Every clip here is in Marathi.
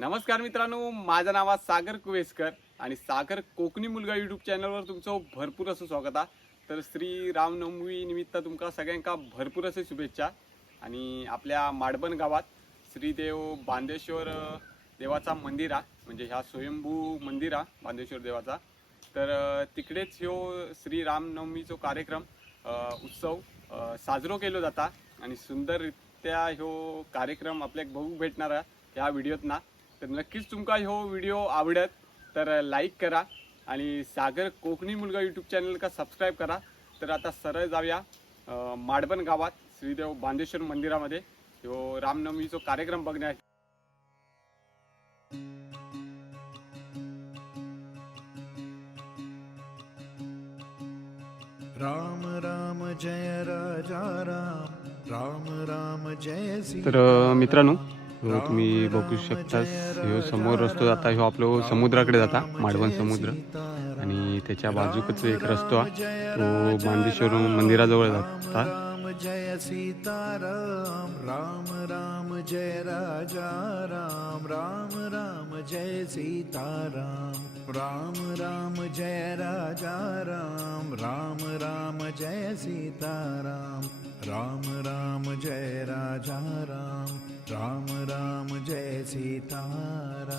नमस्कार मित्रांनो माझं नाव आहे सागर कुवेसकर आणि सागर कोकणी मुलगा यूट्यूब चॅनलवर तुमचं भरपूर असं स्वागत आहे. तर श्री रामनवमी निमित्त तुमका सगळ्यांका भरपूर असे शुभेच्छा. आणि आपल्या माडबन गावात श्रीदेव बांदेश्वर देवाचा मंदिर आहे. म्हणजे ह्या स्वयंभू मंदिर आहे बांदेश्वर देवाचा. तर तिकडेच ह्यो श्री रामनवमीचो कार्यक्रम उत्सव साजरो केलो जाता. आणि सुंदररित्या ह्यो कार्यक्रम आपल्याक बघूक भेटणार आहे ह्या व्हिडिओत ना तर नक्कीच तुमका ह्यो व्हिडिओ आवडत तर लाईक करा आणि सागर कोकणी मुलगा यूट्यूब चॅनल का सबस्क्राईब करा. तर आता सरळ जाऊया माडबन गावात श्रीदेव बांदेश्वर मंदिरामध्ये. ह्यो रामनवमीचो कार्यक्रम बघण्या राम राम जय राजा राम. राम राम जय सी तर मित्रांनो ह्यो तुम्ही बघू शकता ह्यो समोर रस्तो जाता ह्यो आपलो समुद्राकडे जाता माडवण समुद्र. आणि त्याच्या बाजूकच एक रस्तो आहे तो बांदेश्वर मंदिराजवळ जाता. राम जय सीताराम राम राम जय राजा राम राम राम जय सीताराम राम राम जय राजा राम राम राम जय सीताराम. राम राम जय राजा राम राम राम जय सीताराम।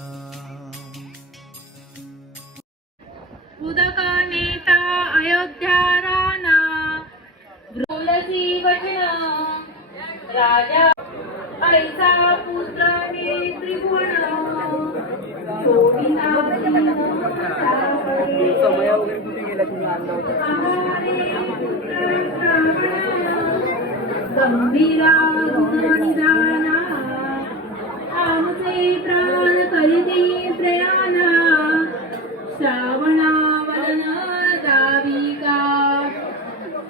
उदक नेता अयोध्या राणा तुलसी वचन राजा। ऐसा पुत्र हे त्रिभुवन शोभिता गंभीरा गुणनिदाना आमचे प्राण करीती प्रयाणा श्रावणावरण दाविका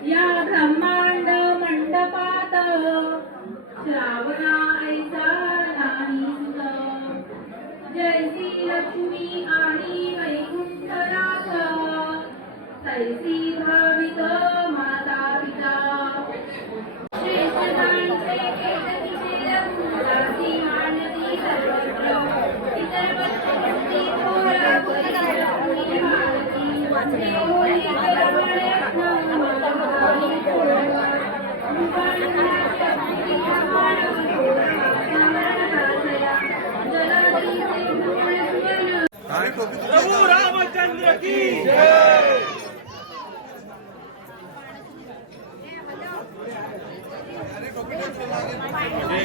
या ब्रह्मांड मंडपात श्रावणा ऐसा नाही सुत लक्ष्मी आणि वैकुंठनाथ तैसी प्रभु रामचंद्र की मनमोहना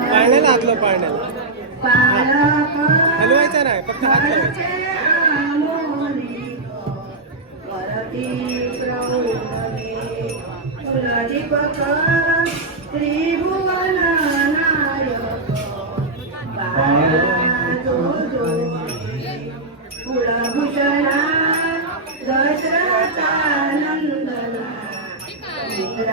पाळण्याला हात लाव पाळण्याला हलवायचा नाही फक्त हात लावायचा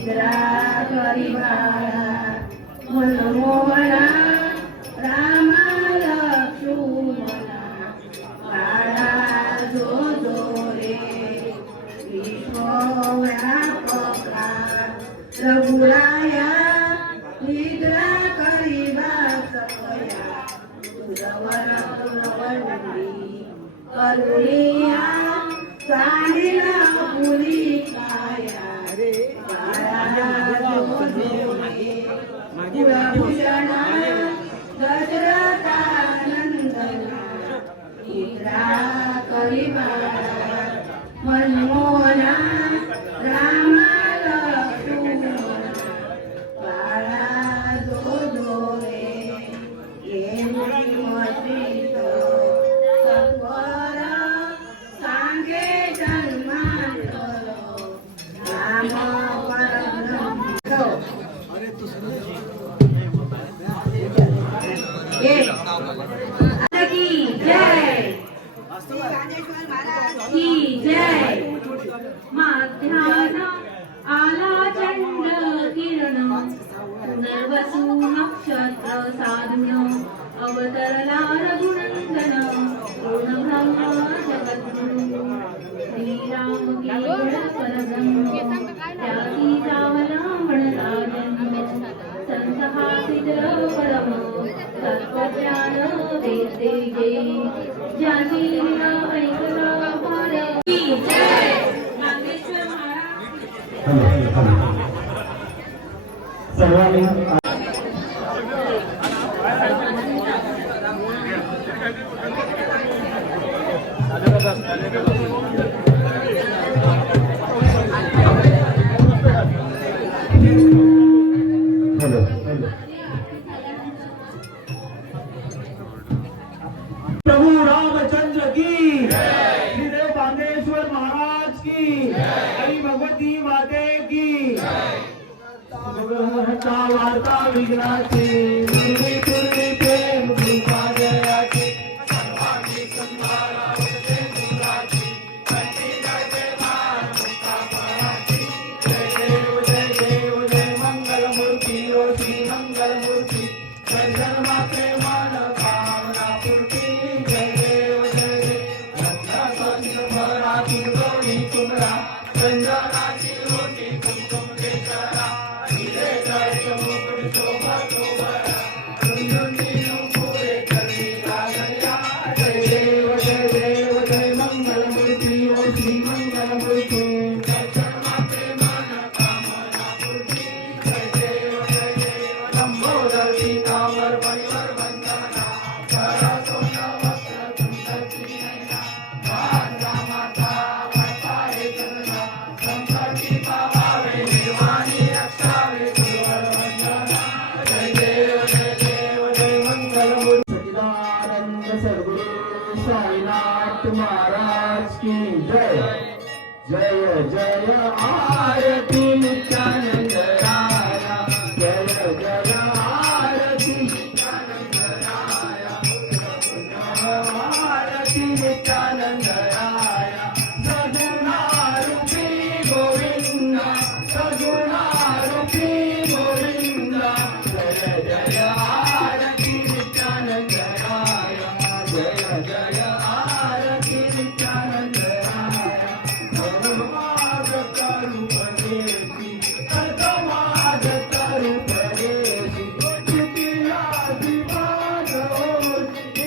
દીકરા ગરીવાળા મનમોહણા Bye.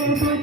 Thank you.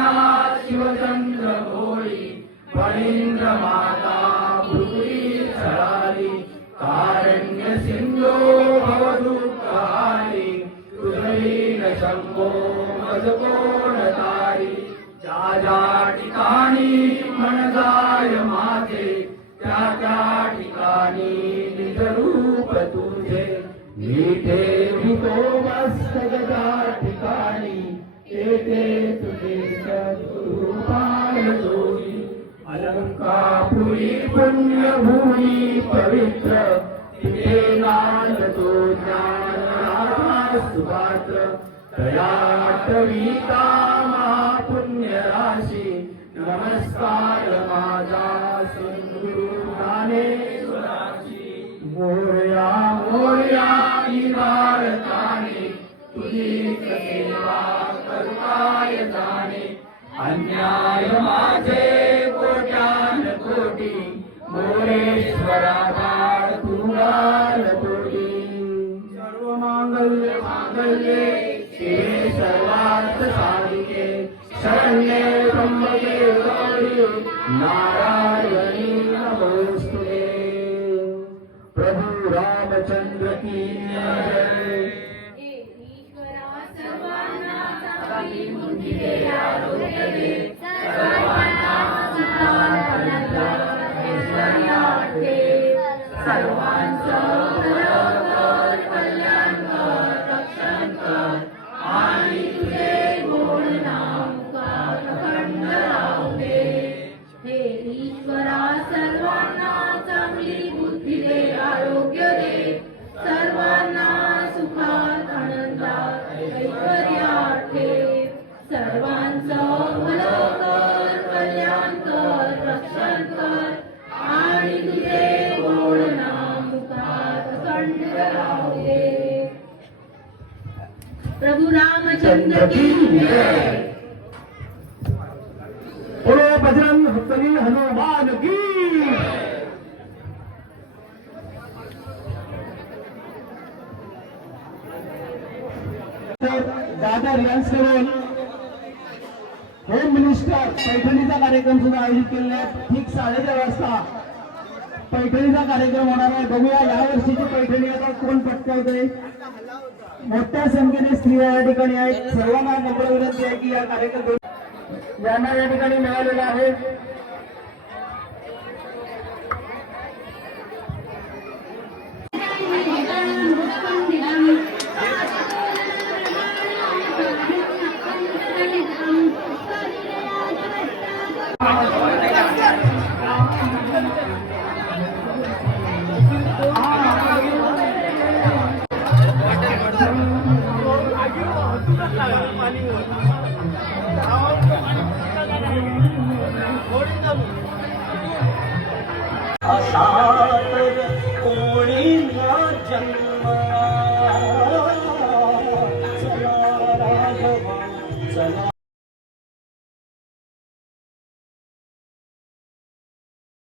गीता महापुण्यराशी नमस्कार माझा सद्गुरु ज्ञानेश्वराशी मोरया मोरया इमारताने। तुझी सेवा करताय जाणे अन्याय माझे कोट्यान कोटी। मोरेश्वरा तुंगाल कोटी सर्व मांगल्य मांगल्ये शिवे सर्वार्थ साधिके. शरण्ये त्र्यंबके गौरी नारायणी नमोस्तुते प्रभू रामचंद्र की बोलो बजरंग हरी हनुमान की दादा रिलायन्स लेवल होम मिनिस्टर पैठणीचा कार्यक्रम सुद्धा आयोजित केलेला आहे ठीक साडेचार वाजता पैठणीचा कार्यक्रम होणार आहे बघूया या वर्षीची पैठणी आता कोण पटकावते मोठ्या संख्येने स्त्रिया या ठिकाणी आहेत. सर्वांना नम्र विनंती आहे की या कार्यक्रम यांना या ठिकाणी मिळालेला आहे.